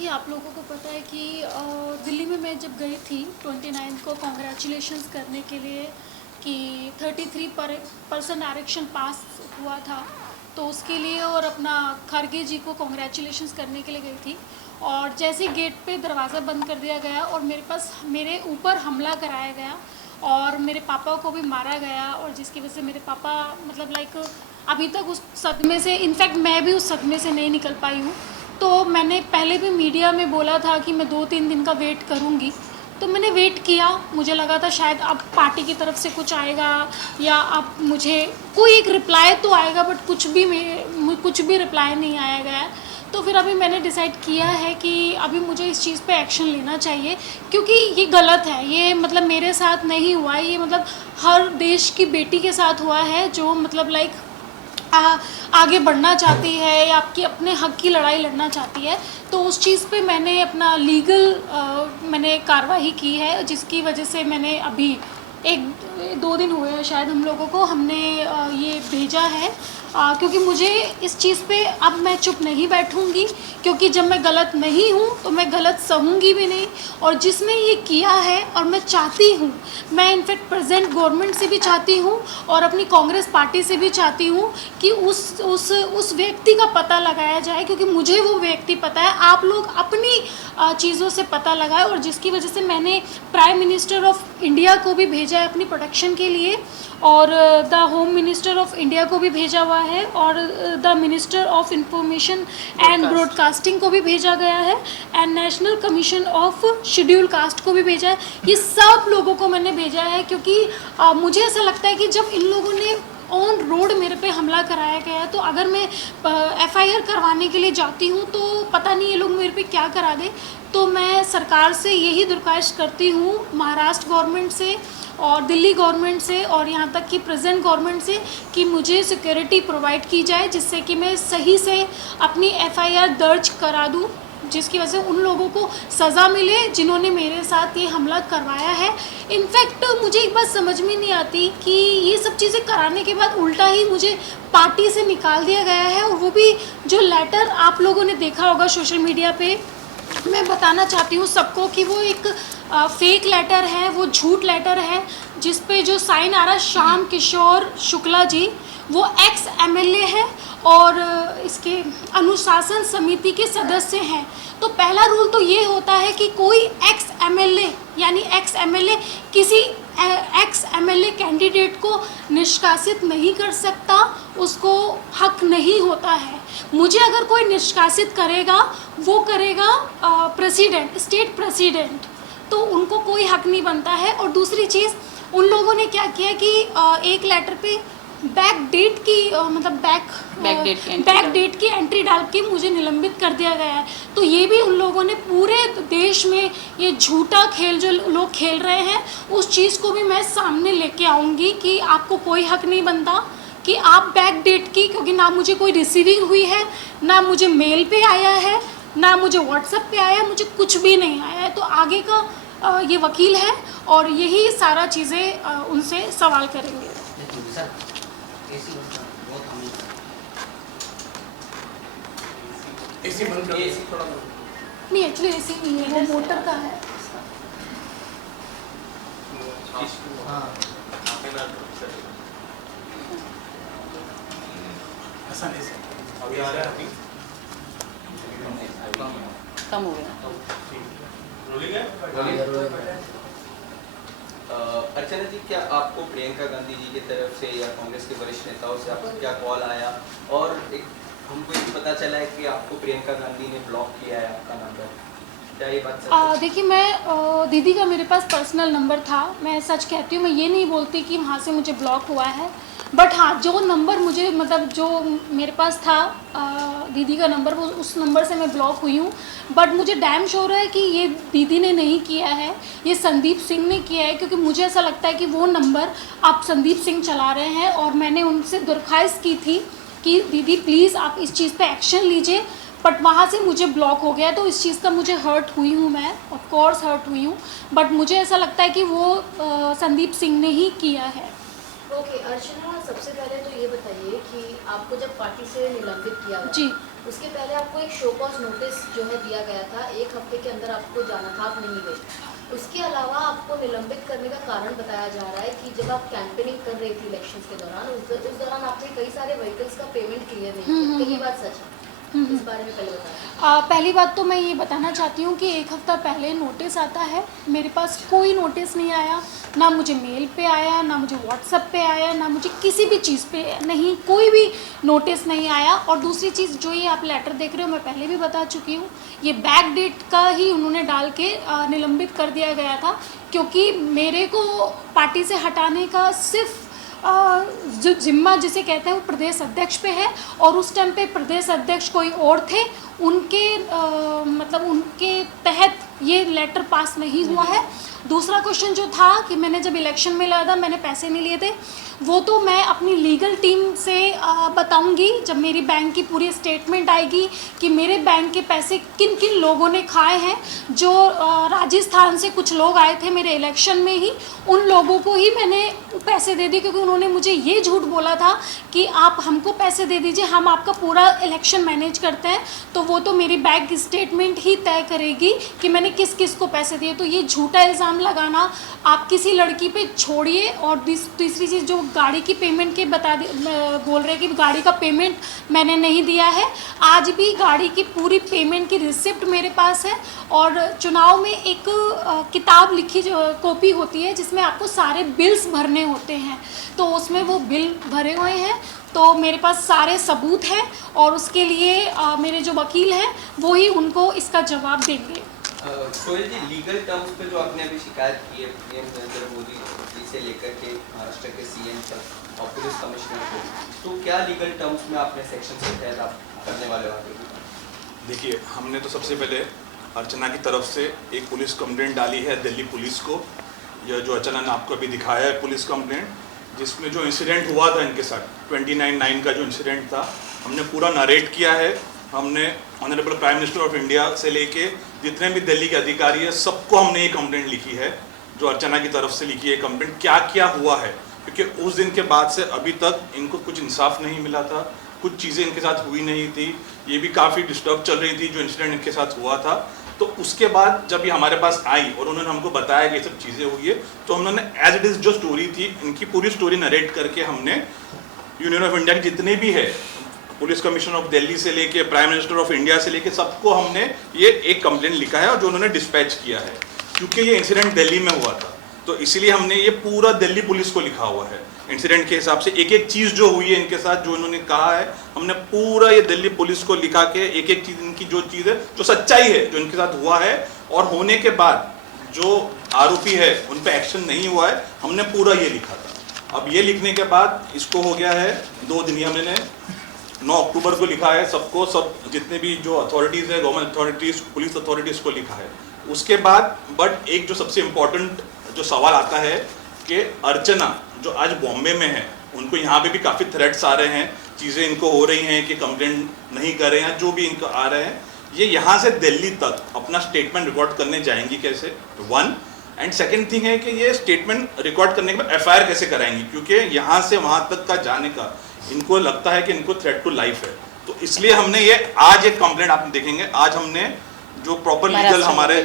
देखिए, आप लोगों को पता है कि दिल्ली में मैं जब गई थी 29 को कॉन्ग्रेचुलेशंस करने के लिए कि 33% आरक्षण पास हुआ था, तो उसके लिए और अपना खरगे जी को कॉन्ग्रेचुलेशंस करने के लिए गई थी। और जैसे गेट पे दरवाज़ा बंद कर दिया गया और मेरे ऊपर हमला कराया गया और मेरे पापा को भी मारा गया, और जिसकी वजह से मेरे पापा मतलब लाइक अभी तक उस सदमे से, इनफैक्ट मैं भी उस सदमे से नहीं निकल पाई हूँ। तो मैंने पहले भी मीडिया में बोला था कि मैं 2-3 दिन का वेट करूँगी, तो मैंने वेट किया। मुझे लगा था शायद अब पार्टी की तरफ से कुछ आएगा या अब मुझे कोई एक रिप्लाई तो आएगा, बट कुछ भी रिप्लाई नहीं आया गया है। तो फिर अभी मैंने डिसाइड किया है कि अभी मुझे इस चीज़ पे एक्शन लेना चाहिए, क्योंकि ये गलत है। ये मतलब मेरे साथ नहीं हुआ है, ये मतलब हर देश की बेटी के साथ हुआ है जो मतलब लाइक आगे बढ़ना चाहती है या आपकी अपने हक की लड़ाई लड़ना चाहती है। तो उस चीज़ पे मैंने अपना मैंने कार्रवाई की है, जिसकी वजह से मैंने अभी 1-2 दिन हुए हैं शायद हम लोगों को, हमने ये भेजा है, क्योंकि मुझे इस चीज़ पे अब मैं चुप नहीं बैठूंगी, क्योंकि जब मैं गलत नहीं हूँ तो मैं गलत सहूँगी भी नहीं। और जिसने ये किया है, और मैं चाहती हूँ, मैं इनफैक्ट प्रेजेंट गवर्नमेंट से भी चाहती हूँ और अपनी कांग्रेस पार्टी से भी चाहती हूँ कि उस व्यक्ति का पता लगाया जाए, क्योंकि मुझे वो व्यक्ति पता है। आप लोग अपनी चीज़ों से पता लगाए, और जिसकी वजह से मैंने प्राइम मिनिस्टर ऑफ इंडिया को भी भेजा है अपनी प्रोटेक्शन के लिए, और the home minister of India को भी भेजा हुआ है, और the minister of information and broadcasting को भी भेजा गया है, and national commission of schedule caste को भी भेजा है। ये सब लोगों को मैंने भेजा है, क्योंकि मुझे ऐसा लगता है कि जब इन लोगों ने ऑन रोड मेरे पे हमला कराया गया, तो अगर मैं FIR करवाने के लिए जाती हूँ तो पता नहीं ये लोग मेरे पे क्या करा दे। तो मैं सरकार से यही दरख्वास्त करती हूँ, महाराष्ट्र गवर्नमेंट से और दिल्ली गवर्नमेंट से और यहाँ तक कि प्रेजेंट गवर्नमेंट से, कि मुझे सिक्योरिटी प्रोवाइड की जाए, जिससे कि मैं सही से अपनी FIR दर्ज करा दूँ, जिसकी वजह से उन लोगों को सज़ा मिले जिन्होंने मेरे साथ ये हमला करवाया है। इनफैक्ट मुझे एक बात समझ में नहीं आती कि ये सब चीज़ें कराने के बाद उल्टा ही मुझे पार्टी से निकाल दिया गया है, और वो भी जो लेटर आप लोगों ने देखा होगा सोशल मीडिया पे। मैं बताना चाहती हूँ सबको कि वो एक फेक लेटर है, वो झूठ लेटर है, जिस पे जो साइन आ रहा है श्याम किशोर शुक्ला जी, वो एक्स MLA है और इसके अनुशासन समिति के सदस्य हैं। तो पहला रूल तो ये होता है कि कोई एक्स MLA यानी एक्स MLA किसी एक्स MLA कैंडिडेट को निष्कासित नहीं कर सकता, उसको हक नहीं होता है। मुझे अगर कोई निष्कासित करेगा, वो करेगा प्रेसिडेंट, स्टेट प्रेसिडेंट, तो उनको कोई हक नहीं बनता है। और दूसरी चीज़, उन लोगों ने क्या किया कि एक लेटर पे बैक डेट की एंट्री डाल के मुझे निलंबित कर दिया गया है। तो ये भी उन लोगों ने पूरे देश में ये झूठा खेल जो लोग खेल रहे हैं, उस चीज़ को भी मैं सामने लेके आऊँगी कि आपको कोई हक नहीं बनता कि आप बैक डेट की, क्योंकि ना मुझे कोई रिसीविंग हुई है, ना मुझे मेल पे आया है, ना मुझे व्हाट्सएप पे आया है, मुझे कुछ भी नहीं आया है। तो आगे का ये वकील है और यही सारा चीज़ें उनसे सवाल करेंगे। नहीं, एक्चुअली AC नहीं है, वो मोटर का है। अभी आ रहा है, कम हो गया। अर्चना जी, क्या आपको प्रियंका गांधी जी की तरफ से या कांग्रेस के वरिष्ठ नेताओं से आपको क्या कॉल आया, और एक हमको ये पता चला है कि आपको प्रियंका गांधी ने ब्लॉक किया है आपका नंबर, क्या ये बात सच है? देखिए, मैं दीदी का मेरे पास पर्सनल नंबर था, मैं सच कहती हूँ, मैं ये नहीं बोलती कि वहाँ से मुझे ब्लॉक हुआ है। बट हाँ, जो नंबर मुझे मतलब जो मेरे पास था दीदी का नंबर, वो उस नंबर से मैं ब्लॉक हुई हूँ। बट मुझे डैम श्योर है कि ये दीदी ने नहीं किया है, ये संदीप सिंह ने किया है, क्योंकि मुझे ऐसा लगता है कि वो नंबर आप संदीप सिंह चला रहे हैं। और मैंने उनसे दरख्वास्त की थी कि दीदी प्लीज़ आप इस चीज़ पे एक्शन लीजिए, बट वहाँ से मुझे ब्लॉक हो गया। तो इस चीज़ का मुझे हर्ट हुई हूँ, मैं ऑफ कोर्स हर्ट हुई हूँ, बट मुझे ऐसा लगता है कि वो संदीप सिंह ने ही किया है। ओके, अर्चना, सबसे पहले तो ये बताइए कि आपको जब पार्टी से निलंबित किया गया, जी, उसके पहले आपको एक शो कॉज नोटिस जो है दिया गया था, 1 हफ्ते के अंदर आपको जाना था, आप नहीं गए। उसके अलावा आपको निलंबित करने का कारण बताया जा रहा है कि जब आप कैंपेनिंग कर रही थी इलेक्शंस के दौरान, उस दौरान आपने कई सारे व्हीकल्स का पेमेंट क्लियर नहीं किया। क्या ये बात सच है? इस बारे में पहले बताएं। पहली बात तो मैं ये बताना चाहती हूँ कि 1 हफ़्ता पहले नोटिस आता है, मेरे पास कोई नोटिस नहीं आया, ना मुझे मेल पे आया, ना मुझे व्हाट्सएप पे आया, ना मुझे किसी भी चीज़ पे नहीं, कोई भी नोटिस नहीं आया। और दूसरी चीज़, जो ये आप लेटर देख रहे हो, मैं पहले भी बता चुकी हूँ, ये बैक डेट का ही उन्होंने डाल के निलंबित कर दिया गया था, क्योंकि मेरे को पार्टी से हटाने का सिर्फ जो जिम्मा जिसे कहते हैं वो प्रदेश अध्यक्ष पे है, और उस टाइम पे प्रदेश अध्यक्ष कोई और थे, उनके मतलब उनके तहत ये लेटर पास नहीं हुआ है। दूसरा क्वेश्चन जो था कि मैंने जब इलेक्शन में लड़ा था, मैंने पैसे नहीं लिए थे, वो तो मैं अपनी लीगल टीम से बताऊंगी जब मेरी बैंक की पूरी स्टेटमेंट आएगी कि मेरे बैंक के पैसे किन किन लोगों ने खाए हैं। जो राजस्थान से कुछ लोग आए थे मेरे इलेक्शन में ही, उन लोगों को ही मैंने पैसे दे दिए, क्योंकि उन्होंने मुझे ये झूठ बोला था कि आप हमको पैसे दे दीजिए, हम आपका पूरा इलेक्शन मैनेज करते हैं। तो वो तो मेरी बैंक स्टेटमेंट ही तय करेगी कि मैंने किस किस को पैसे दिए। तो ये झूठा इल्ज़ाम लगाना आप किसी लड़की पे छोड़िए। और तीसरी चीज़, जो गाड़ी की पेमेंट के बोल रहे हैं कि गाड़ी का पेमेंट मैंने नहीं दिया है, आज भी गाड़ी की पूरी पेमेंट की रिसिप्ट मेरे पास है। और चुनाव में एक किताब लिखी जो कॉपी होती है जिसमें आपको सारे बिल्स भरने होते हैं, तो उसमें वो बिल भरे हुए हैं, तो मेरे पास सारे सबूत हैं, और उसके लिए मेरे जो वकील हैं वो ही उनको इसका जवाब देंगे। सोहेल जी, लीगल टर्म्स पे जो आपने अभी शिकायत की है पीएम नरेंद्र मोदी जी से लेकर के महाराष्ट्र के सीएम तक और पुलिस कमिश्नर को, तो क्या लीगल टर्म्स में आपने सेक्शन के तहत आप करने वाले हो आगे? देखिए, हमने तो सबसे पहले अर्चना की तरफ से एक पुलिस कंप्लेंट डाली है दिल्ली पुलिस को। यह जो अर्चना ने आपको अभी दिखाया है पुलिस कंप्लेंट, जिसमें जो इंसिडेंट हुआ था इनके साथ 29/9 का जो इंसिडेंट था, हमने पूरा नरेट किया है। हमने honourable prime minister of India से लेके जितने भी दिल्ली के अधिकारी है, सबको हमने ये कंप्लेंट लिखी है, जो अर्चना की तरफ से लिखी है कंप्लेंट, क्या क्या हुआ है। क्योंकि उस दिन के बाद से अभी तक इनको कुछ इंसाफ नहीं मिला था, कुछ चीज़ें इनके साथ हुई नहीं थी, ये भी काफ़ी डिस्टर्ब चल रही थी जो इंसिडेंट इनके साथ हुआ था। तो उसके बाद जब ये हमारे पास आई और उन्होंने हमको बताया कि ये सब चीज़ें हुई है, तो हमने एज इट इज़ जो स्टोरी थी, इनकी पूरी स्टोरी नरेट करके हमने यूनियन ऑफ इंडिया के जितने भी है, पुलिस कमिश्नर ऑफ दिल्ली से लेके प्राइम मिनिस्टर ऑफ इंडिया से लेके सबको हमने ये एक कंप्लेंट लिखा है, और जो उन्होंने डिस्पैच किया है। क्योंकि ये इंसिडेंट दिल्ली में हुआ था, तो इसीलिए हमने ये पूरा दिल्ली पुलिस को लिखा हुआ है। इंसिडेंट के हिसाब से एक एक चीज़ जो हुई है इनके साथ, जो उन्होंने कहा है, हमने पूरा ये दिल्ली पुलिस को लिखा के एक एक चीज़, इनकी जो चीज़ है, जो सच्चाई है, जो इनके साथ हुआ है, और होने के बाद जो आरोपी है उन पर एक्शन नहीं हुआ है, हमने पूरा ये लिखा था। अब ये लिखने के बाद इसको हो गया है 2 दिन, हमने 9 अक्टूबर को लिखा है सबको, सब जितने भी जो अथॉरिटीज़ है, गवर्नमेंट अथॉरिटीज़, पुलिस अथॉरिटीज़ को लिखा है। उसके बाद बट एक जो सबसे इम्पोर्टेंट जो सवाल आता है कि अर्चना जो आज बॉम्बे में है, उनको यहाँ पे भी काफ़ी थ्रेट्स आ रहे हैं, चीज़ें इनको हो रही हैं कि कंप्लेंट नहीं कर रहे हैं, जो भी इनको आ रहे हैं, ये यहाँ से दिल्ली तक अपना स्टेटमेंट रिकॉर्ड करने जाएंगी कैसे, 1। एंड सेकेंड थिंग है कि ये स्टेटमेंट रिकॉर्ड करने के बाद एफआईआर कैसे कराएंगी, क्योंकि यहाँ से वहाँ तक का जाने का इनको लगता है कि इनको थ्रेट टू लाइफ है। तो इसलिए हमने ये आज एक कंप्लेंट आप देखेंगे, आज हमने जो प्रॉपर लीगल हमारे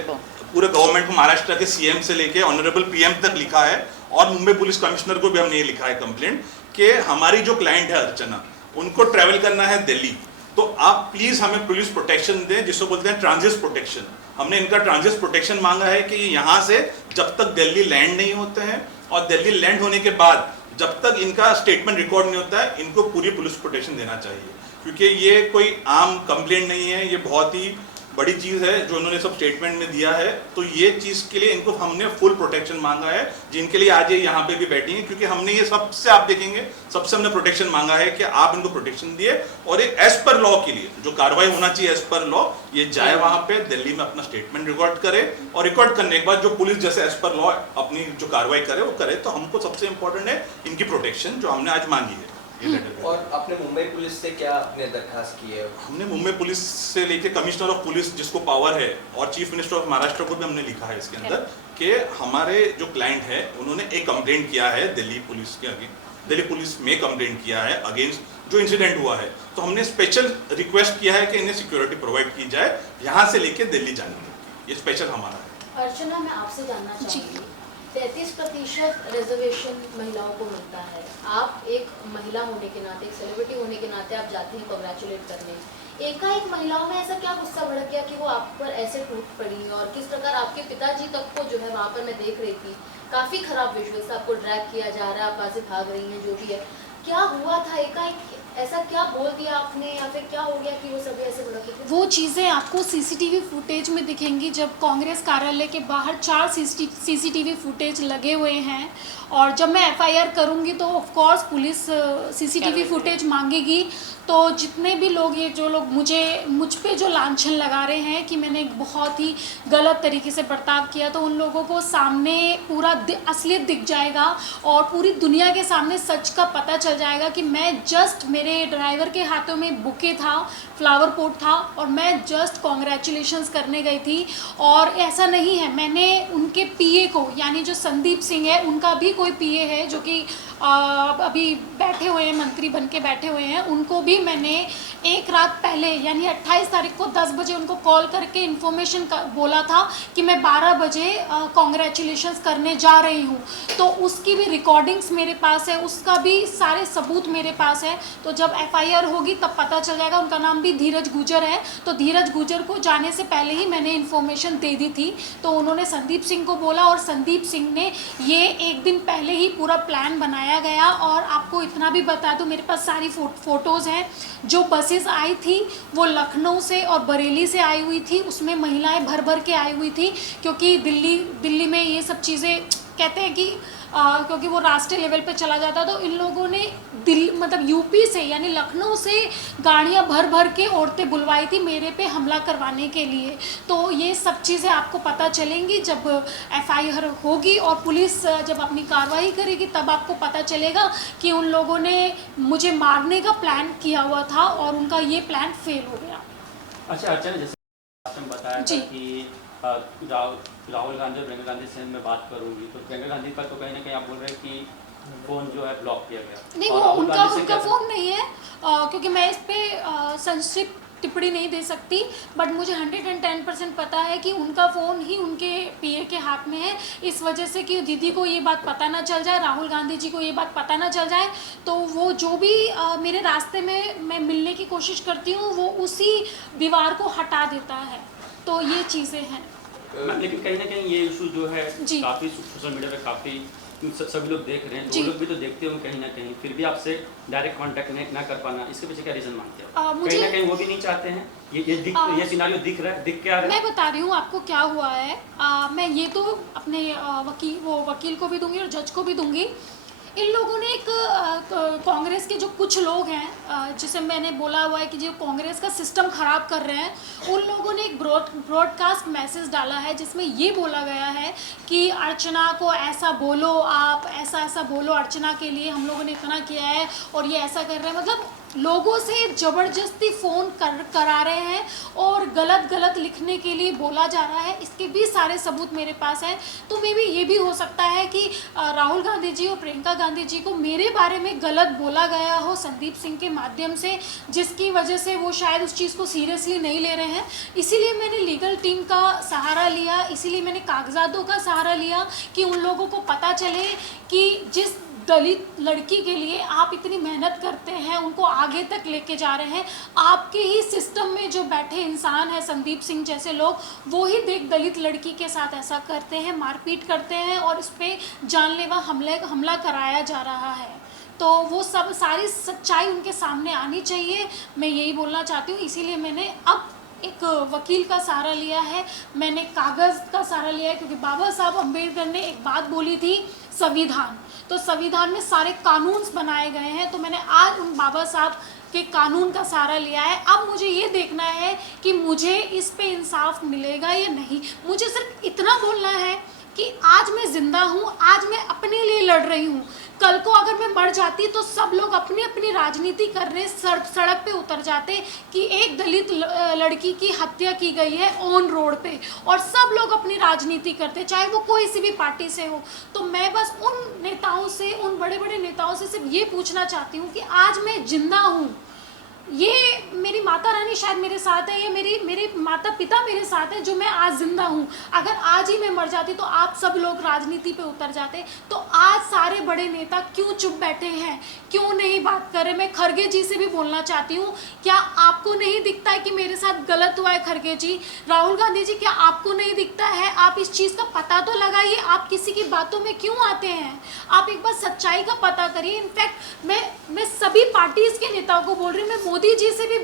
पूरे गवर्नमेंट को, महाराष्ट्र के सीएम से लेके ऑनरेबल पीएम तक लिखा है, और मुंबई पुलिस कमिश्नर को भी हमने ये लिखा है कंप्लेंट कि हमारी जो क्लाइंट है अर्चना, उनको ट्रैवल करना है दिल्ली, तो आप प्लीज़ हमें पुलिस प्रोटेक्शन दें, जिसको बोलते हैं ट्रांजिट प्रोटेक्शन। हमने इनका ट्रांजिट प्रोटेक्शन मांगा है कि यहाँ से जब तक दिल्ली लैंड नहीं होते हैं, और दिल्ली लैंड होने के बाद जब तक इनका स्टेटमेंट रिकॉर्ड नहीं होता है, इनको पूरी पुलिस प्रोटेक्शन देना चाहिए। क्योंकि ये कोई आम कंप्लेंट नहीं है, ये बहुत ही बड़ी चीज़ है जो उन्होंने सब स्टेटमेंट में दिया है। तो ये चीज़ के लिए इनको हमने फुल प्रोटेक्शन मांगा है, जिनके लिए आज ये यहाँ पे भी बैठी हैं, क्योंकि हमने ये सबसे, आप देखेंगे, सबसे हमने प्रोटेक्शन मांगा है कि आप इनको प्रोटेक्शन दिए, और एक एज पर लॉ के लिए जो कार्रवाई होना चाहिए एज पर लॉ, ये जाए वहाँ पे दिल्ली में अपना स्टेटमेंट रिकॉर्ड करे, और रिकॉर्ड करने के बाद जो पुलिस जैसे एज पर लॉ अपनी जो कार्रवाई करे वो करे। तो हमको सबसे इंपॉर्टेंट है इनकी प्रोटेक्शन, जो हमने आज मांगी है। और आपने मुंबई पुलिस से क्या आपने दरखास्त की है? हमने मुंबई पुलिस से लेके कमिश्नर ऑफ पुलिस जिसको पावर है, और चीफ मिनिस्टर ऑफ महाराष्ट्र को भी हमने लिखा है इसके अंदर कि हमारे जो क्लाइंट है उन्होंने एक कंप्लेंट किया है दिल्ली पुलिस के आगे दिल्ली पुलिस में कंप्लेंट किया है अगेंस्ट जो इंसिडेंट हुआ है। तो हमने स्पेशल रिक्वेस्ट किया है कि इन्हें सिक्योरिटी प्रोवाइड की जाए यहाँ से लेके दिल्ली जाने की, ये स्पेशल हमारा है। अर्चना, मैं आपसे जानना चाहूँगी, 33% रिजर्वेशन महिलाओं को मिलता है। आप एक महिला होने के नाते, एक सेलिब्रिटी होने के नाते आप जाती हैं कांग्रेचुलेट करने, एकाएक महिलाओं में ऐसा क्या गुस्सा भड़क गया कि वो आप पर ऐसे टूट पड़ी, और किस प्रकार आपके पिताजी तक को जो है वहाँ पर मैं देख रही थी, काफ़ी खराब विजुअल्स, आपको ड्रैग किया जा रहा है, आप वहाँ से भाग रही हैं, जो भी है, क्या हुआ था? एकाएक ऐसा क्या बोल दिया आपने, या फिर क्या हो गया कि वो सभी ऐसे भड़क गए? वो चीज़ें आपको सीसीटीवी फुटेज में दिखेंगी। जब कांग्रेस कार्यालय के बाहर 4 सीसीटीवी फुटेज लगे हुए हैं, और जब मैं एफआईआर करूंगी तो of course police CCTV footage मांगेगी। तो जितने भी लोग, ये जो लोग मुझ पे जो लांछन लगा रहे हैं कि मैंने बहुत ही गलत तरीके से बर्ताव किया, तो उन लोगों को सामने पूरा असलियत दिख जाएगा और पूरी दुनिया के सामने सच का पता चल जाएगा कि मैं जस्ट, मेरे ड्राइवर के हाथों में बुके था, फ्लावर पोट था, और मैं जस्ट कॉन्ग्रेचुलेशंस करने गई थी। और ऐसा नहीं है, मैंने उनके पीए को, यानी जो संदीप सिंह है, उनका भी कोई पीए है जो कि अभी बैठे हुए हैं, मंत्री बन के बैठे हुए हैं, उनको भी मैंने एक रात पहले यानी 28 तारीख को 10 बजे उनको कॉल करके इन्फॉर्मेशन बोला था कि मैं 12 बजे कॉन्ग्रेचुलेशंस करने जा रही हूँ। तो उसकी भी रिकॉर्डिंग्स मेरे पास है, उसका भी सारे सबूत मेरे पास है। तो जब एफआईआर होगी तब पता चल जाएगा। उनका नाम भी धीरज गुजर है। तो धीरज गुजर को जाने से पहले ही मैंने इन्फॉर्मेशन दे दी थी। तो उन्होंने संदीप सिंह को बोला, और संदीप सिंह ने ये एक दिन पहले ही पूरा प्लान बनाया गया। और आपको इतना भी बता दूं, मेरे पास सारी फ़ोटोज़ हैं। जो बसेस आई थी वो लखनऊ से और बरेली से आई हुई थी, उसमें महिलाएं भर भर के आई हुई थी, क्योंकि दिल्ली में ये सब चीज़ें कहते हैं कि क्योंकि वो राष्ट्रीय लेवल पे चला जाता। तो इन लोगों ने मतलब यूपी से यानी लखनऊ से गाड़ियां भर भर के औरतें बुलवाई थी मेरे पे हमला करवाने के लिए। तो ये सब चीज़ें आपको पता चलेंगी जब एफआईआर होगी और पुलिस जब अपनी कार्रवाई करेगी, तब आपको पता चलेगा कि उन लोगों ने मुझे मारने का प्लान किया हुआ था और उनका ये प्लान फेल हो गया। अच्छा अर्चना, जैसे आपने बताया था कि राहुल गांधी और प्रियंका गांधी से मैं बात करूंगी, तो प्रियंका गांधी का तो कहीं ना कहीं आप बोल रहे हैं कि फ़ोन जो है ब्लॉक किया गया। नहीं, वो उनका फ़ोन नहीं है, क्योंकि मैं इस पर संक्षिप्त टिप्पणी नहीं दे सकती। बट मुझे 110% पता है कि उनका फ़ोन ही उनके पीए के हाथ में है, इस वजह से कि दीदी को ये बात पता ना चल जाए, राहुल गांधी जी को ये बात पता ना चल जाए। तो वो जो भी मेरे रास्ते में मैं मिलने की कोशिश करती हूँ, वो उसी दीवार को हटा देता है। तो ये चीज़ें हैं। लेकिन कहीं ना कहीं ये इशू जो है काफ़ी सोशल मीडिया पे काफ़ी सभी लोग देख रहे हैं, तो लोग भी तो देखते हो कहीं ना कहीं, फिर भी आपसे डायरेक्ट कांटेक्ट ना कर पाना, इसके पीछे क्या रीज़न मानते हो? कहीं ना कहीं वो भी नहीं चाहते हैं, ये सिनारियो दिख रहा है, दिख क्या रहा है? मैं बता रही हूँ आपको क्या हुआ है। मैं ये तो अपने वकील को भी दूंगी और जज को भी दूंगी। इन लोगों ने एक कांग्रेस के जो कुछ लोग हैं, जिसे मैंने बोला हुआ है कि जो कांग्रेस का सिस्टम ख़राब कर रहे हैं, उन लोगों ने एक ब्रॉडकास्ट मैसेज डाला है जिसमें ये बोला गया है कि अर्चना को ऐसा बोलो, आप ऐसा बोलो, अर्चना के लिए हम लोगों ने इतना किया है और ये ऐसा कर रहे हैं। मतलब लोगों से ज़बरदस्ती फ़ोन करा रहे हैं और गलत लिखने के लिए बोला जा रहा है। इसके भी सारे सबूत मेरे पास हैं। तो मे भी ये भी हो सकता है कि राहुल गांधी जी और प्रियंका गांधी जी को मेरे बारे में गलत बोला गया हो संदीप सिंह के माध्यम से, जिसकी वजह से वो शायद उस चीज़ को सीरियसली नहीं ले रहे हैं। इसीलिए मैंने लीगल टीम का सहारा लिया, इसीलिए मैंने कागजातों का सहारा लिया कि उन लोगों को पता चले कि जिस दलित लड़की के लिए आप इतनी मेहनत करते हैं, उनको आगे तक लेके जा रहे हैं, आपके ही सिस्टम में जो बैठे इंसान है संदीप सिंह जैसे लोग, वो ही दलित लड़की के साथ ऐसा करते हैं, मारपीट करते हैं और इस पर जानलेवा हमला कराया जा रहा है। तो वो सब सारी सच्चाई उनके सामने आनी चाहिए, मैं यही बोलना चाहती हूँ। इसीलिए मैंने अब एक वकील का सहारा लिया है, मैंने कागज़ का सहारा लिया है, क्योंकि बाबा साहब अम्बेडकर ने एक बात बोली थी, संविधान। तो संविधान में सारे कानून बनाए गए हैं, तो मैंने आज उन बाबा साहब के कानून का सहारा लिया है। अब मुझे ये देखना है कि मुझे इस पे इंसाफ मिलेगा या नहीं। मुझे सिर्फ इतना बोलना है कि आज मैं जिंदा हूँ, आज मैं अपने लिए लड़ रही हूँ। कल को अगर मैं मर जाती तो सब लोग अपनी अपनी राजनीति करने सड़क पे उतर जाते कि एक दलित लड़की की हत्या की गई है ऑन रोड पे, और सब लोग अपनी राजनीति करते, चाहे वो कोई सी भी पार्टी से हो। तो मैं बस उन नेताओं से, उन बड़े बड़े नेताओं से सिर्फ ये पूछना चाहती हूँ कि आज मैं जिंदा हूँ, ये मेरी माता रानी शायद मेरे साथ है, या मेरे माता पिता मेरे साथ है, जो मैं आज जिंदा हूँ। अगर आज ही मैं मर जाती तो आप सब लोग राजनीति पे उतर जाते। तो आज सारे बड़े नेता क्यों चुप बैठे हैं, क्यों नहीं बात कर रहे? मैं खड़गे जी से भी बोलना चाहती हूँ, क्या आपको नहीं दिखता है कि मेरे साथ गलत हुआ है? खड़गे जी, राहुल गांधी जी, क्या आपको नहीं दिखता है? आप इस चीज़ का पता तो लगाइए, आप किसी की बातों में क्यों आते हैं? आप एक बार सच्चाई का पता करिए। इनफैक्ट मैं सभी पार्टीज़ के नेताओं को बोल रही हूँ, मैं मोदी जी से भी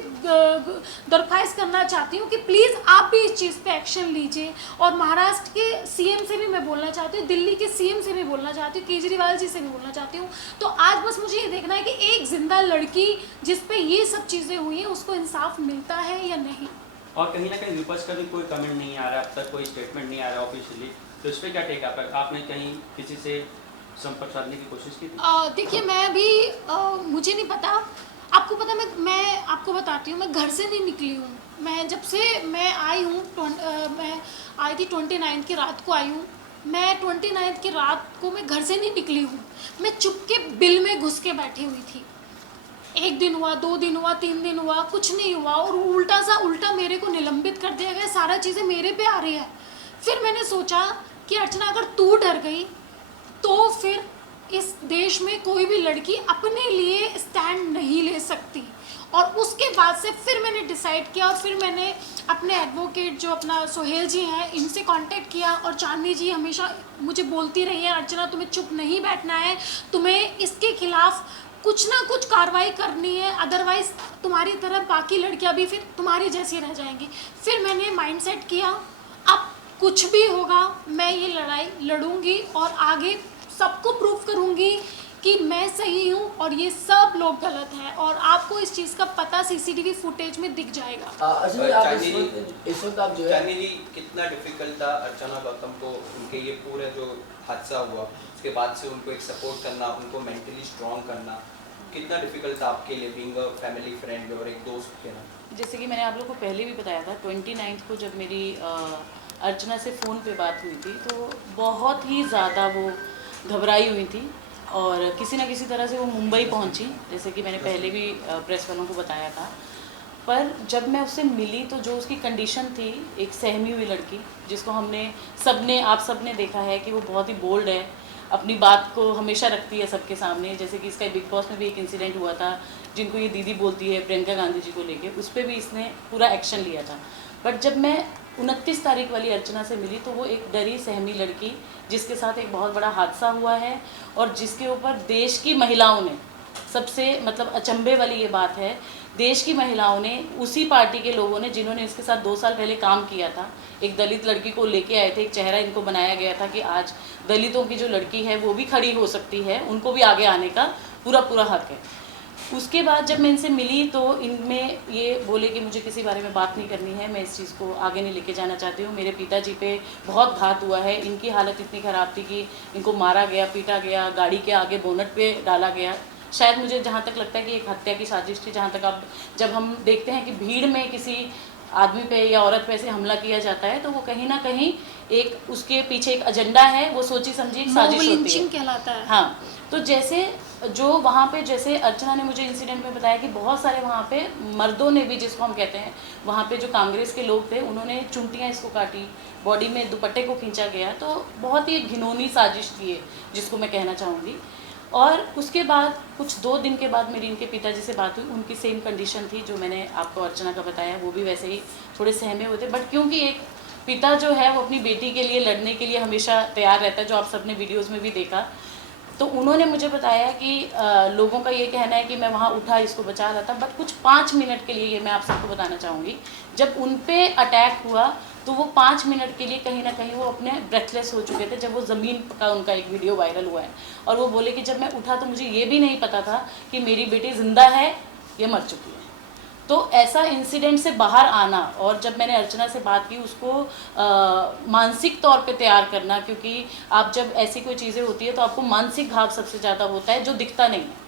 दरख्वास्त करना चाहती हूँ कि प्लीज़ आप भी इस चीज़ पे एक्शन लीजिए। और महाराष्ट्र के सीएम से भी मैं बोलना चाहती हूँ, दिल्ली के सीएम से भी बोलना चाहती हूँ, केजरीवाल जी से भी बोलना चाहती हूँ। तो आज बस मुझे ये देखना है कि एक जिंदा लड़की जिस पे ये सब चीज़ें हुई हैं उसको इंसाफ मिलता है या नहीं। और कहीं ना कहीं विपक्ष का भी कोई कमेंट नहीं आ रहा, अब तक कोई स्टेटमेंट नहीं आ रहा ऑफिशियली, तो इस पर क्या टेक आपने कहीं किसी से संपर्क साधने की कोशिश की थी? देखिए, मैं अभी मुझे नहीं पता, आपको पता, मैं आपको बताती हूँ, मैं घर से नहीं निकली हूँ। मैं जब से मैं आई हूँ, मैं आई थी 29 की रात को आई हूँ। मैं 29 की रात को मैं घर से नहीं निकली हूँ, मैं चुपके बिल में घुस के बैठी हुई थी। 1 दिन हुआ, 2 दिन हुआ, 3 दिन हुआ, कुछ नहीं हुआ, और उल्टा मेरे को निलंबित कर दिया गया, सारा चीज़ें मेरे पे आ रही है। फिर मैंने सोचा कि अर्चना, अगर तू डर गई तो फिर इस देश में कोई भी लड़की अपने लिए स्टैंड नहीं ले सकती। और उसके बाद से फिर मैंने डिसाइड किया, और फिर मैंने अपने एडवोकेट जो अपना सोहेल जी हैं, इनसे कांटेक्ट किया। और चांदनी जी हमेशा मुझे बोलती रही है, अर्चना तुम्हें चुप नहीं बैठना है, तुम्हें इसके खिलाफ कुछ ना कुछ कार्रवाई करनी है, अदरवाइज़ तुम्हारी तरह बाकी लड़कियां भी फिर तुम्हारी जैसी रह जाएंगी। फिर मैंने माइंडसेट किया, अब कुछ भी होगा मैं ये लड़ाई लड़ूंगी और आगे सबको प्रूव करूंगी कि मैं सही हूँ और ये सब लोग गलत हैं। और आपको इस चीज़ का पता सीसीटीवी फुटेज में दिख जाएगा। इस वक्त आप जो है चांदनी जी, कितना डिफिकल्ट था अर्चना गौतम को, उनके ये पूरे जो हादसा हुआ उसके बाद से उनको एक सपोर्ट करना, उनको मेंटली स्ट्रॉन्ग करना, कितना डिफिकल्ट था आपके लिए बीइंग अ फैमिली फ्रेंड और एक दोस्त के नाते? जैसे कि मैंने आप लोग को पहले भी बताया था, 29 को जब मेरी अर्चना से फ़ोन पे बात हुई थी तो बहुत ही ज़्यादा वो घबराई हुई थी, और किसी ना किसी तरह से वो मुंबई पहुंची, जैसे कि मैंने पहले भी प्रेस वालों को बताया था। पर जब मैं उससे मिली तो जो उसकी कंडीशन थी, एक सहमी हुई लड़की, जिसको आप सबने देखा है कि वो बहुत ही बोल्ड है, अपनी बात को हमेशा रखती है सबके सामने। जैसे कि इसका बिग बॉस में भी एक इंसिडेंट हुआ था, जिनको ये दीदी बोलती है प्रियंका गांधी जी को लेके, उस पर भी इसने पूरा एक्शन लिया था। बट जब मैं 29 तारीख वाली अर्चना से मिली तो वो एक डरी सहमी लड़की, जिसके साथ एक बहुत बड़ा हादसा हुआ है और जिसके ऊपर देश की महिलाओं ने, सबसे मतलब अचंभे वाली ये बात है, देश की महिलाओं ने, उसी पार्टी के लोगों ने जिन्होंने इसके साथ 2 साल पहले काम किया था, एक दलित लड़की को लेके आए थे, एक चेहरा इनको बनाया गया था कि आज दलितों की जो लड़की है वो भी खड़ी हो सकती है, उनको भी आगे आने का पूरा हक है। उसके बाद जब मैं इनसे मिली तो इनमें ये बोले कि मुझे किसी बारे में बात नहीं करनी है, मैं इस चीज़ को आगे नहीं लेके जाना चाहती हूँ। मेरे पिताजी पे बहुत घात हुआ है, इनकी हालत इतनी ख़राब थी कि इनको मारा गया, पीटा गया, गाड़ी के आगे बोनट पे डाला गया। शायद मुझे जहाँ तक लगता है कि एक हत्या की साजिश थी। जहाँ तक जब हम देखते हैं कि भीड़ में किसी आदमी पे या औरत पे ऐसे हमला किया जाता है तो वो कहीं ना कहीं एक उसके पीछे एक एजेंडा है, वो सोची समझी एक साजिश होती है, कहलाता है। हाँ, तो जैसे जो वहाँ पे, जैसे अर्चना ने मुझे इंसिडेंट में बताया कि बहुत सारे वहाँ पे मर्दों ने भी, जिसको हम कहते हैं, वहाँ पे जो कांग्रेस के लोग थे उन्होंने चुंटियाँ इसको काटी, बॉडी में दुपट्टे को खींचा गया। तो बहुत ही एक घिनौनी साजिश थी ये, जिसको मैं कहना चाहूँगी। और उसके बाद कुछ 2 दिन के बाद मेरी इनके पिताजी से बात हुई, उनकी सेम कंडीशन थी जो मैंने आपको अर्चना का बताया, वो भी वैसे ही थोड़े सहमे हुए थे। बट क्योंकि एक पिता जो है वो अपनी बेटी के लिए लड़ने के लिए हमेशा तैयार रहता है, जो आप सबने वीडियोज़ में भी देखा, तो उन्होंने मुझे बताया कि लोगों का ये कहना है कि मैं वहाँ उठा, इसको बचा रहा था। बट कुछ 5 मिनट के लिए, ये मैं आप सबको बताना चाहूँगी, जब उन पे अटैक हुआ तो वो 5 मिनट के लिए कहीं ना कहीं वो अपने ब्रेथलेस हो चुके थे। जब वो ज़मीन का उनका एक वीडियो वायरल हुआ है और वो बोले कि जब मैं उठा तो मुझे ये भी नहीं पता था कि मेरी बेटी ज़िंदा है या मर चुकी है। तो ऐसा इंसिडेंट से बाहर आना, और जब मैंने अर्चना से बात की उसको मानसिक तौर पे तैयार करना, क्योंकि आप जब ऐसी कोई चीज़ें होती है तो आपको मानसिक घाव सबसे ज़्यादा होता है जो दिखता नहीं है।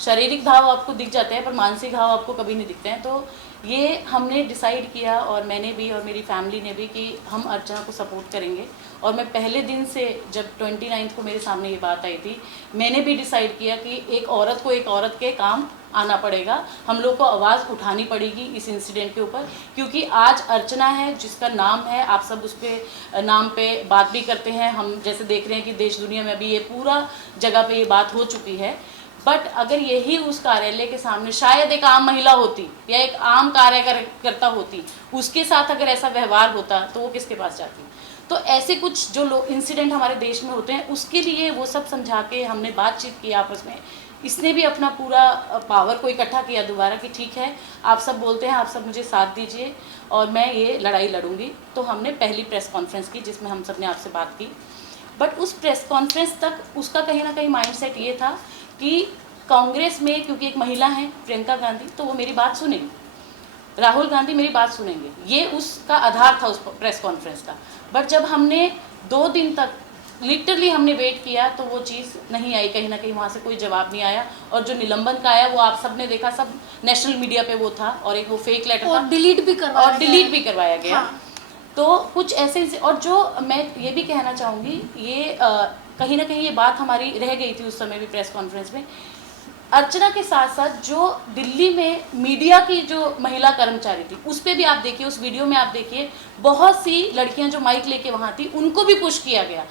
शारीरिक घाव आपको दिख जाते हैं पर मानसिक घाव आपको कभी नहीं दिखते हैं। तो ये हमने डिसाइड किया, और मैंने भी और मेरी फैमिली ने भी, कि हम अर्चना को सपोर्ट करेंगे। और मैं पहले दिन से, जब 29 को मेरे सामने ये बात आई थी, मैंने भी डिसाइड किया कि एक औरत को एक औरत के काम आना पड़ेगा, हम लोग को आवाज़ उठानी पड़ेगी इस इंसिडेंट के ऊपर, क्योंकि आज अर्चना है जिसका नाम है, आप सब उस पर नाम पे बात भी करते हैं, हम जैसे देख रहे हैं कि देश दुनिया में अभी ये पूरा जगह पे ये बात हो चुकी है। बट अगर यही उस कार्यालय के सामने शायद एक आम महिला होती या एक आम कार्यकर्ता होती, उसके साथ अगर ऐसा व्यवहार होता तो वो किसके पास जाती। तो ऐसे कुछ जो इंसिडेंट हमारे देश में होते हैं, उसके लिए वो सब समझा के हमने बातचीत की आपस में। इसने भी अपना पूरा पावर को इकट्ठा किया दोबारा कि ठीक है, आप सब बोलते हैं, आप सब मुझे साथ दीजिए और मैं ये लड़ाई लड़ूंगी। तो हमने पहली प्रेस कॉन्फ्रेंस की जिसमें हम सब ने आपसे बात की। बट उस प्रेस कॉन्फ्रेंस तक उसका कहीं ना कहीं माइंडसेट ये था कि कांग्रेस में, क्योंकि एक महिला है प्रियंका गांधी, तो वो मेरी बात सुनेंगे, राहुल गांधी मेरी बात सुनेंगे, ये उसका आधार था उस प्रेस कॉन्फ्रेंस का। बट जब हमने 2 दिन तक लिटरली हमने वेट किया तो वो चीज़ नहीं आई, कहीं ना कहीं वहाँ से कोई जवाब नहीं आया। और जो निलंबन का आया वो आप सब ने देखा, सब नेशनल मीडिया पे वो था, और एक वो फेक लेटर और था, डिलीट भी करवाया गया। हाँ। तो कुछ ऐसे, और जो मैं ये भी कहना चाहूँगी, ये कहीं ना कहीं ये बात हमारी रह गई थी उस समय भी प्रेस कॉन्फ्रेंस में। अर्चना के साथ साथ जो दिल्ली में मीडिया की जो महिला कर्मचारी थी, उस पर भी आप देखिए, उस वीडियो में आप देखिए, बहुत सी लड़कियां जो माइक लेके वहाँ थी उनको भी पुश किया गया।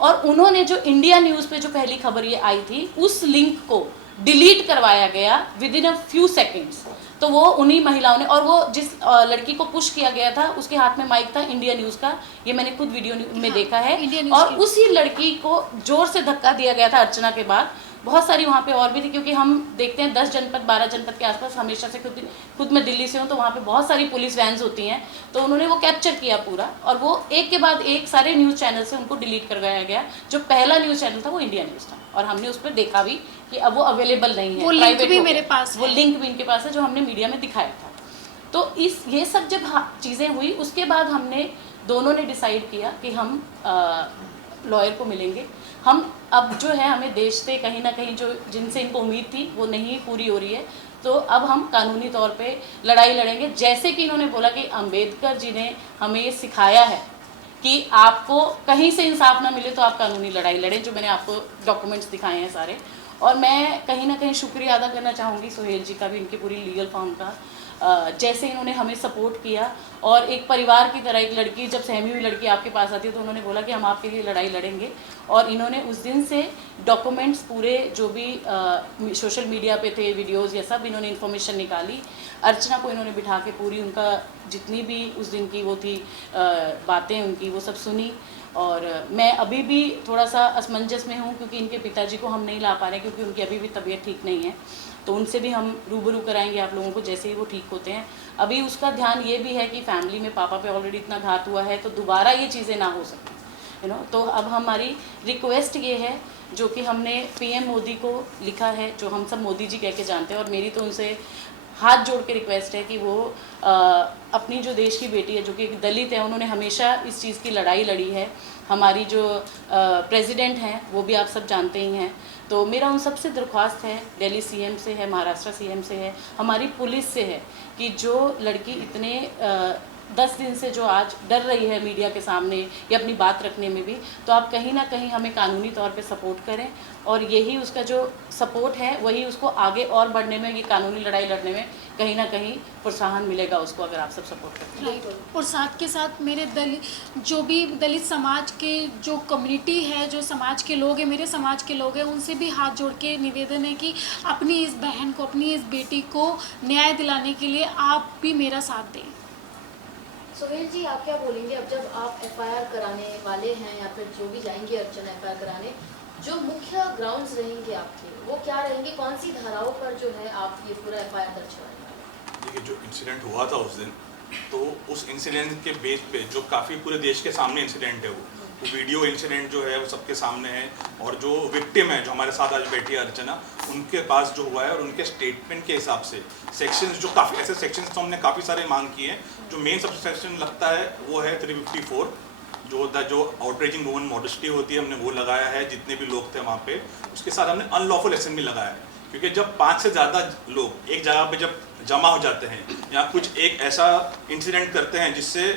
और उन्होंने जो इंडिया न्यूज़ पे जो पहली खबर ये आई थी, उस लिंक को डिलीट करवाया गया विदिन अ फ्यू सेकेंड्स। तो वो उन्हीं महिलाओं ने, और वो जिस लड़की को पुश किया गया था उसके हाथ में माइक था इंडिया न्यूज़ का, ये मैंने खुद वीडियो में देखा है। और उसी लड़की को जोर से धक्का दिया गया था अर्चना के बाद। बहुत सारी वहाँ पे और भी थी, क्योंकि हम देखते हैं 10 जनपद 12 जनपद के आसपास, हमेशा से खुद मैं दिल्ली से हूँ, तो वहाँ पे बहुत सारी पुलिस वैन्स होती हैं। तो उन्होंने वो कैप्चर किया पूरा, और वो एक के बाद एक सारे न्यूज़ चैनल से उनको डिलीट करवाया गया। जो पहला न्यूज़ चैनल था वो इंडिया न्यूज़ था, और हमने उस पर देखा भी कि अब वो अवेलेबल नहीं है, वो लिंक भी मेरे पास, वो लिंक भी इनके पास है जो हमने मीडिया में दिखाया था। तो ये सब जब चीज़ें हुई, उसके बाद हमने दोनों ने डिसाइड किया कि हम लॉयर को मिलेंगे। हम अब जो है, हमें देश से कहीं ना कहीं जो जिनसे इनको उम्मीद थी वो नहीं पूरी हो रही है, तो अब हम कानूनी तौर पे लड़ाई लड़ेंगे। जैसे कि इन्होंने बोला कि अंबेडकर जी ने हमें ये सिखाया है कि आपको कहीं से इंसाफ ना मिले तो आप कानूनी लड़ाई लड़ें, जो मैंने आपको डॉक्यूमेंट्स दिखाए हैं सारे। और मैं कहीं ना कहीं शुक्रिया अदा करना चाहूँगी सोहेल जी का भी, इनकी पूरी लीगल फॉर्म का, जैसे इन्होंने हमें सपोर्ट किया। और एक परिवार की तरह, एक लड़की जब सहमी हुई लड़की आपके पास आती है तो उन्होंने बोला कि हम आपके लिए लड़ाई लड़ेंगे। और इन्होंने उस दिन से डॉक्यूमेंट्स पूरे जो भी सोशल मीडिया पे थे, वीडियोस, ये सब इन्होंने इन्फॉर्मेशन निकाली। अर्चना को इन्होंने बिठा के पूरी उनका जितनी भी उस दिन की वो थी बातें उनकी, वो सब सुनी। और मैं अभी भी थोड़ा सा असमंजस में हूँ, क्योंकि इनके पिताजी को हम नहीं ला पा रहे, क्योंकि उनकी अभी भी तबीयत ठीक नहीं है। तो उनसे भी हम रूबरू कराएंगे आप लोगों को जैसे ही वो ठीक होते हैं। अभी उसका ध्यान ये भी है कि फैमिली में पापा पे ऑलरेडी इतना घात हुआ है, तो दोबारा ये चीज़ें ना हो सकें, तो अब हमारी रिक्वेस्ट ये है, जो कि हमने पीएम मोदी को लिखा है, जो हम सब मोदी जी कह के जानते हैं, और मेरी तो उनसे हाथ जोड़ के रिक्वेस्ट है कि वो अपनी जो देश की बेटी है, जो कि एक दलित है, उन्होंने हमेशा इस चीज़ की लड़ाई लड़ी है। हमारी जो प्रेसिडेंट हैं वो भी आप सब जानते ही हैं। तो मेरा उन सबसे दरख्वास्त है, दिल्ली सीएम से है, महाराष्ट्र सीएम से है, हमारी पुलिस से है, कि जो लड़की इतने 10 दिन से जो आज डर रही है मीडिया के सामने या अपनी बात रखने में भी, तो आप कहीं ना कहीं हमें कानूनी तौर पे सपोर्ट करें। और यही उसका जो सपोर्ट है वही उसको आगे और बढ़ने में, ये कानूनी लड़ाई लड़ने में कहीं ना कहीं प्रोत्साहन मिलेगा उसको, अगर आप सब सपोर्ट करते हैं। और साथ के साथ मेरे जो भी दलित समाज के जो कम्युनिटी है, जो समाज के लोग हैं, मेरे समाज के लोग हैं, उनसे भी हाथ जोड़ के निवेदन है कि अपनी इस बहन को, अपनी इस बेटी को न्याय दिलाने के लिए आप भी मेरा साथ दें। सोहेल जी, आप क्या बोलेंगे अब जब आप एफआईआर कराने वाले हैं, या फिर जो भी जाएंगे अर्चना एफआईआर कराने, जो मुख्य ग्राउंड्स रहेंगे आपके, वो क्या रहेंगे? कौन सी धाराओं पर जो है आप ये पूरा एफआईआर दर्ज कराने वाले? देखिए, जो इंसिडेंट हुआ था उस दिन, तो उस इंसिडेंट के बेस पे जो काफ़ी पूरे देश के सामने इंसिडेंट है वो वीडियो इंसिडेंट जो है वो सबके सामने है, और जो विक्टिम है जो हमारे साथ आज बैठी है अर्चना, उनके पास जो हुआ है और उनके स्टेटमेंट के हिसाब से सेक्शंस जो काफ़ी ऐसे सेक्शंस तो हमने काफ़ी सारे मांग किए हैं। जो मेन सब सेक्शन लगता है वो है 354 जो होता है, जो आउटरेजिंग वुमन मॉडेस्टी होती है, हमने वो लगाया है जितने भी लोग थे वहाँ पे। उसके साथ हमने अनलॉफुल असेंबली लगाया है, क्योंकि जब 5 से ज़्यादा लोग एक जगह पे जब जमा हो जाते हैं या कुछ एक ऐसा इंसिडेंट करते हैं जिससे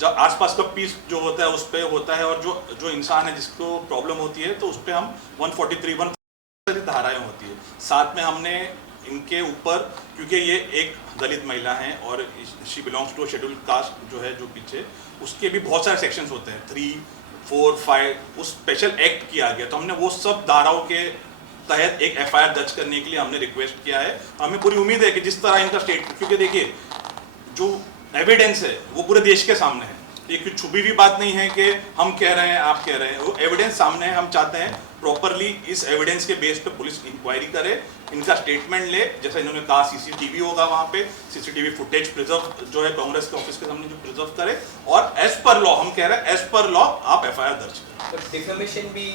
जब आसपास का पीस जो होता है उस पर होता है, और जो इंसान है जिसको प्रॉब्लम होती है, तो उस पर हम 143 धाराएँ होती है। साथ में हमने इनके ऊपर, क्योंकि ये एक दलित महिला हैं और she belongs to scheduled caste जो है जो पीछे, उसके भी बहुत सारे सेक्शंस होते हैं 3, 4, 5, उस स्पेशल एक्ट किया गया। तो हमने वो सब धाराओं के तहत एक FIR दर्ज करने के लिए हमने रिक्वेस्ट किया है। हमें पूरी उम्मीद है कि जिस तरह इनका स्टेट, क्योंकि देखिए जो एविडेंस है वो पूरे देश के सामने है, ये कुछ छुपी हुई बात नहीं है कि हम कह रहे हैं आप कह रहे हैं, वो एविडेंस सामने है। हम चाहते हैं प्रॉपरली इस एविडेंस के बेस पे पुलिस इंक्वायरी करे, इनका स्टेटमेंट ले, जैसा इन्होंने कहा CCTV होगा वहाँ पे, CCTV फुटेज प्रिजर्व जो है कांग्रेस के ऑफिस के सामने जो प्रिजर्व करे, और एज पर लॉ, हम कह रहे हैं एज पर लॉ आप FIR दर्ज करें। तो डिफेमेशन भी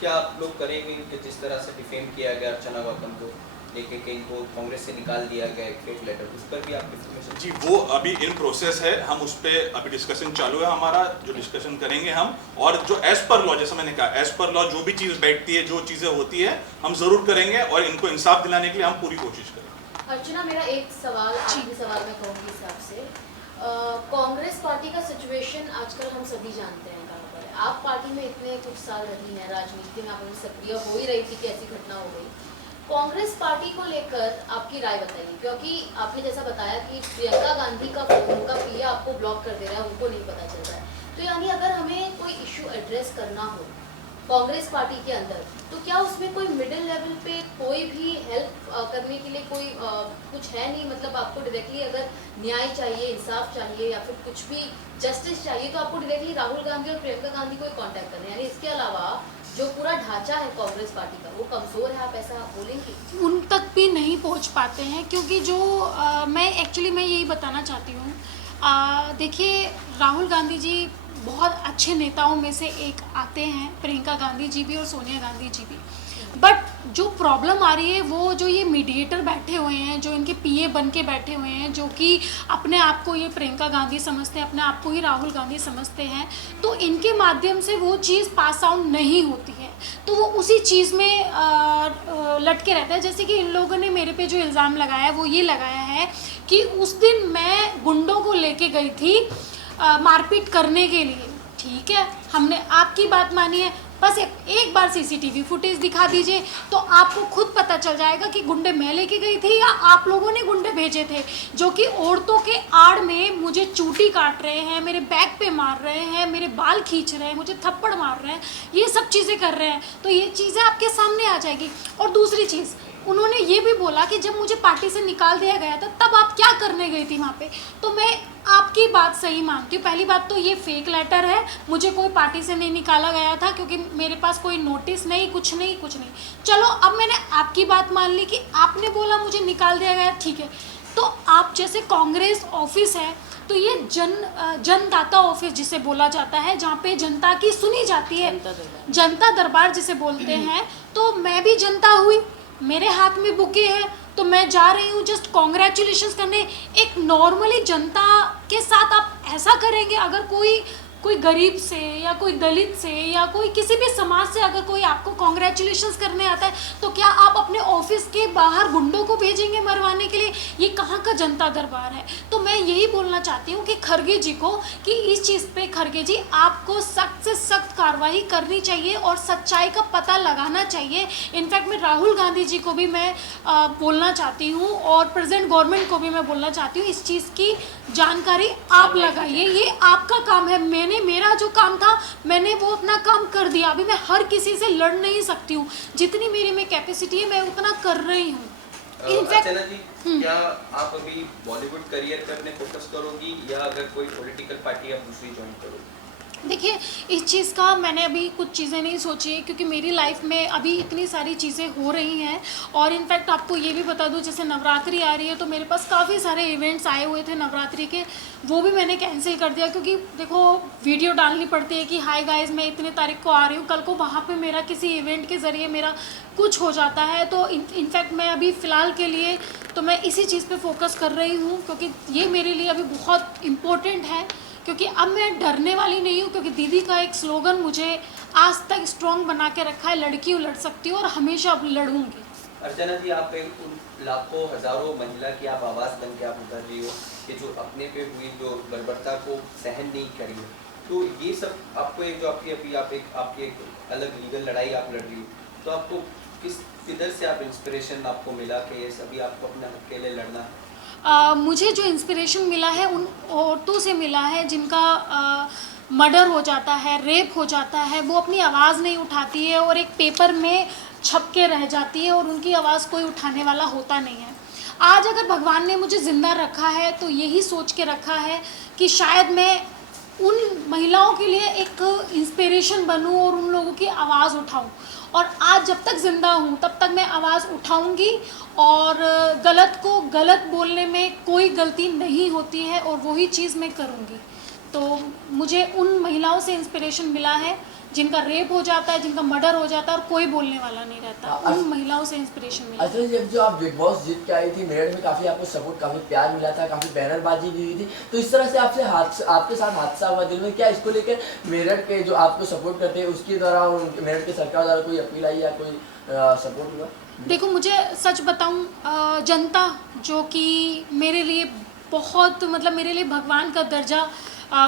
क्या आप लोग करेंगे कि जिस तरह से डिफेम किया गया अर्चना गौतम को लेके कि इनको कांग्रेस से निकाल दिया गया एक फेक लेटर, उस पर भी आप डिफेमेशन? जी वो अभी इन प्रोसेस है, हम उस पर अभी डिस्कशन चालू है हमारा, जो डिस्कशन करेंगे हम, और जो एज पर लॉ, जैसा मैंने कहा एज पर लॉ जो भी चीज़ बैठती है, जो चीज़ें होती है, हम ज़रूर करेंगे और इनको इंसाफ दिलाने के लिए हम पूरी कोशिश करेंगे। अर्चना, मेरा एक सवाल, आखिरी सवाल मैं कहूँगी हिसाब से, कांग्रेस पार्टी का सिचुएशन आजकल हम सभी जानते हैं कहाँ पर है। आप पार्टी में इतने कुछ साल रही हैं, राजनीति में आप अभी सक्रिय हो ही रही थी कि ऐसी घटना हो गई। कांग्रेस पार्टी को लेकर आपकी राय बताइए, क्योंकि आपने जैसा बताया कि प्रियंका गांधी का फोन, उनका PA आपको ब्लॉक कर दे रहा है, उनको नहीं पता चल रहा है। तो यानी अगर हमें कोई इशू एड्रेस करना हो कांग्रेस पार्टी के अंदर, तो क्या उसमें कोई मिडिल लेवल पे कोई भी हेल्प करने के लिए कोई कुछ है नहीं? मतलब आपको डायरेक्टली अगर न्याय चाहिए, इंसाफ चाहिए या फिर कुछ भी जस्टिस चाहिए, तो आपको डायरेक्टली राहुल गांधी और प्रियंका गांधी को कांटेक्ट करना है। यानी इसके अलावा जो पूरा ढांचा है कांग्रेस पार्टी का वो कमज़ोर है, आप ऐसा बोलेंगे? उन तक भी नहीं पहुंच पाते हैं, क्योंकि जो मैं यही बताना चाहती हूँ। देखिए, राहुल गांधी जी बहुत अच्छे नेताओं में से एक आते हैं, प्रियंका गांधी जी भी और सोनिया गांधी जी भी। बट जो प्रॉब्लम आ रही है वो जो ये मीडिएटर बैठे हुए हैं, जो इनके PA बन के बैठे हुए हैं, जो कि अपने आप को ये प्रियंका गांधी समझते हैं, अपने आप को ही राहुल गांधी समझते हैं, तो इनके माध्यम से वो चीज़ पास आउट नहीं होती है, तो वो उसी चीज़ में लटके रहता है। जैसे कि इन लोगों ने मेरे पे जो इल्ज़ाम लगाया है वो ये लगाया है कि उस दिन मैं गुंडों को लेके गई थी मारपीट करने के लिए। ठीक है, हमने आपकी बात मानी है, बस एक बार CCTV फुटेज दिखा दीजिए तो आपको खुद पता चल जाएगा कि गुंडे मैं लेके गई थी या आप लोगों ने गुंडे भेजे थे, जो कि औरतों के आड़ में मुझे चूटी काट रहे हैं, मेरे बैक पे मार रहे हैं, मेरे बाल खींच रहे हैं, मुझे थप्पड़ मार रहे हैं, ये सब चीज़ें कर रहे हैं। तो ये चीज़ें आपके सामने आ जाएगी। और दूसरी चीज़, उन्होंने ये भी बोला कि जब मुझे पार्टी से निकाल दिया गया था तब आप क्या करने गई थी वहाँ पे। तो मैं आपकी बात सही मानती हूँ। पहली बात तो ये फेक लेटर है, मुझे कोई पार्टी से नहीं निकाला गया था, क्योंकि मेरे पास कोई नोटिस नहीं, कुछ नहीं। चलो, अब मैंने आपकी बात मान ली कि आपने बोला मुझे निकाल दिया गया, ठीक है। तो आप जैसे कांग्रेस ऑफिस है, तो ये जनदाता ऑफिस जिसे बोला जाता है, जहाँ पे जनता की सुनी जाती है, जनता दरबार जिसे बोलते हैं। तो मैं भी जनता हुई, मेरे हाथ में बुके है, तो मैं जा रही हूँ जस्ट कॉन्ग्रेचुलेशंस करने। एक नॉर्मली जनता के साथ आप ऐसा करेंगे? अगर कोई गरीब से या कोई दलित से या कोई किसी भी समाज से अगर कोई आपको कॉन्ग्रेचुलेशंस करने आता है, तो क्या आप अपने ऑफिस के बाहर गुंडों को भेजेंगे मरवाने के लिए? ये कहाँ का जनता दरबार है? तो मैं यही बोलना चाहती हूँ कि खड़गे जी को, कि इस चीज़ पे खड़गे जी आपको सख्त से सख्त कार्रवाई करनी चाहिए और सच्चाई का पता लगाना चाहिए। इनफैक्ट मैं राहुल गांधी जी को भी मैं बोलना चाहती हूँ और प्रेजेंट गवर्नमेंट को भी मैं बोलना चाहती हूँ, इस चीज़ की जानकारी आप लगाइए, ये आपका काम है। मेरा जो काम था मैंने वो अपना काम कर दिया, अभी मैं हर किसी से लड़ नहीं सकती हूँ, जितनी मेरे में कैपेसिटी है मैं उतना कर रही हूँ। अर्चना जी, क्या आप अभी बॉलीवुड करियर करने फोकस करोगी या अगर कोई पॉलिटिकल पार्टी आप दूसरी ज्वाइन करोगी? देखिए, इस चीज़ का मैंने अभी कुछ चीज़ें नहीं सोची, क्योंकि मेरी लाइफ में अभी इतनी सारी चीज़ें हो रही हैं। और इनफैक्ट आपको ये भी बता दूं, जैसे नवरात्रि आ रही है तो मेरे पास काफ़ी सारे इवेंट्स आए हुए थे नवरात्रि के, वो भी मैंने कैंसिल कर दिया, क्योंकि देखो वीडियो डालनी पड़ती है कि हाय गाइस मैं इतने तारीख को आ रही हूँ, कल को वहाँ पे मेरा किसी इवेंट के ज़रिए मेरा कुछ हो जाता है। तो इनफैक्ट मैं अभी फ़िलहाल के लिए तो मैं इसी चीज़ पे फोकस कर रही हूँ, क्योंकि ये मेरे लिए अभी बहुत इम्पोर्टेंट है। क्योंकि अब मैं डरने वाली नहीं हूँ, क्योंकि दीदी का एक स्लोगन मुझे आज तक स्ट्रॉन्ग बना के रखा है, लड़की हूँ, लड़ सकती हूँ और हमेशा अब लड़ूंगी। अर्चना जी, आप एक उन लाखों हजारों महिला की आप आवाज़ बन के आप उतर रही हो कि जो अपने पे हुई जो बर्बरता को सहन नहीं करी है। तो ये सब आपको एक जो आपकी अभी आपकी एक अलग लीगल लड़ाई आप लड़ रही हो, तो आपको किधर से आप इंस्पिरेशन आपको मिला कि ये सभी आपको अपने हक के लिए लड़ना? मुझे जो इंस्पिरेशन मिला है उन औरतों से मिला है जिनका मर्डर हो जाता है, रेप हो जाता है, वो अपनी आवाज़ नहीं उठाती है और एक पेपर में छप के रह जाती है और उनकी आवाज़ कोई उठाने वाला होता नहीं है। आज अगर भगवान ने मुझे ज़िंदा रखा है तो यही सोच के रखा है कि शायद मैं उन महिलाओं के लिए एक इंस्पिरेशन बनूं और उन लोगों की आवाज़ उठाऊं। और आज जब तक ज़िंदा हूं तब तक मैं आवाज़ उठाऊंगी और गलत को गलत बोलने में कोई गलती नहीं होती है और वही चीज़ मैं करूंगी। तो मुझे उन महिलाओं से इंस्पिरेशन मिला है जिनका रेप हो जाता है, जिनका मर्डर हो जाता है और कोई बोलने वाला नहीं रहता। उन महिलाओं से इंस्पिरेशन मिला। अच्छा, जब जो आप बिग बॉस जीत के आई थी मेरठ में, काफ़ी आपको सपोर्ट, काफ़ी प्यार मिला था, काफ़ी बैनरबाजी भी हुई थी, तो इस तरह से आपके साथ हादसा हुआ दिल में, क्या इसको लेकर मेरठ के जो आपको सपोर्ट करते हैं उसके द्वारा, मेरठ के सरकार द्वारा कोई अपील आई या कोई सपोर्ट हुआ? देखो, मुझे सच बताऊं, जनता जो कि मेरे लिए बहुत, मतलब मेरे लिए भगवान का दर्जा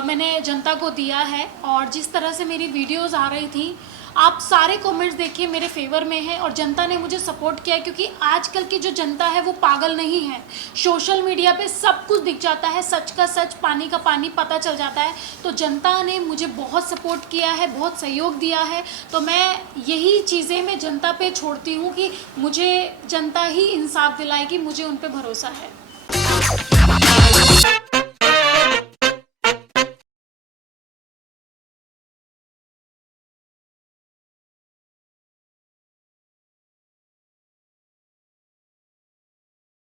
मैंने जनता को दिया है। और जिस तरह से मेरी वीडियोस आ रही थी, आप सारे कमेंट्स देखिए मेरे फेवर में हैं और जनता ने मुझे सपोर्ट किया, क्योंकि आजकल की जो जनता है वो पागल नहीं है। सोशल मीडिया पे सब कुछ दिख जाता है, सच का सच, पानी का पानी पता चल जाता है। तो जनता ने मुझे बहुत सपोर्ट किया है, बहुत सहयोग दिया है। तो मैं यही चीज़ें मैं जनता पे छोड़ती हूँ कि मुझे जनता ही इंसाफ दिलाएगी, मुझे उन पर भरोसा है।